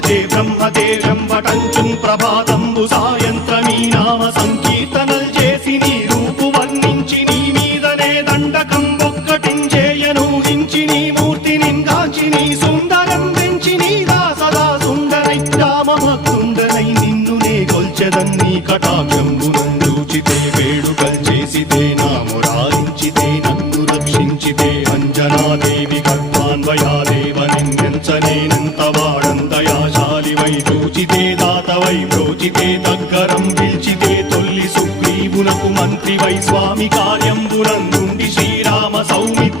భజే బ్రహ్మదేవం వటంచున్ ప్రభాతంబు సాయంత్రమీ నామ సంకీర్తనల్ చేసి నీ రూపు వర్ణించి నీ మీదనే దండకం ఒక్కటించేయను హించి నీ మూర్తిని గాచి నీ సుందరం పెంచి నీ దాసదా సుందరై రామభక్తుండనై నిన్ను నే కొల్చెదన్ని కటాక్షంబునందూచితే వేడుకల్ చేసితే నామురారించితే నన్ను రక్షించితే అంజనాదేవి గర్భాన్వయాదేవనిందించనేనంత వాడందయాశాలి వై చూచితే దాతవై ప్రోచితే దగ్గరం పిల్చితే తొల్లి సుగ్రీవునకు మంత్రి వై స్వామి కార్యంబునందుండి శ్రీరామ సౌమిత్ర